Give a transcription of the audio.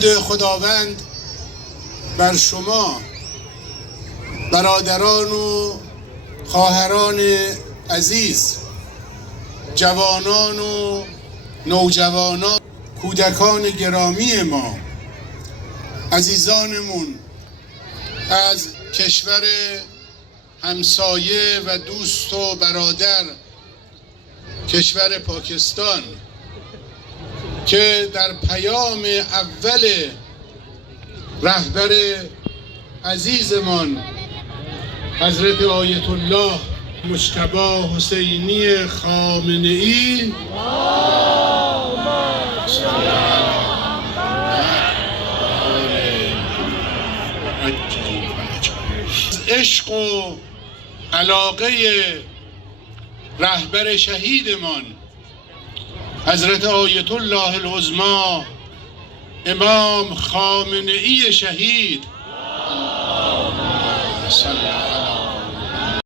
درود خداوند بر شما برادران و خواهران عزیز، جوانان و نوجوانان، کودکان گرامی ما، عزیزانمون از کشور همسایه و دوست و برادر کشور پاکستان که در پیام اول رهبر عزیزمان حضرت آیت الله مجتبی حسینی خامنه‌ای عشق و علاقه رهبر شهیدمان حضرت آیت الله العظمی امام خامنه‌ای شهید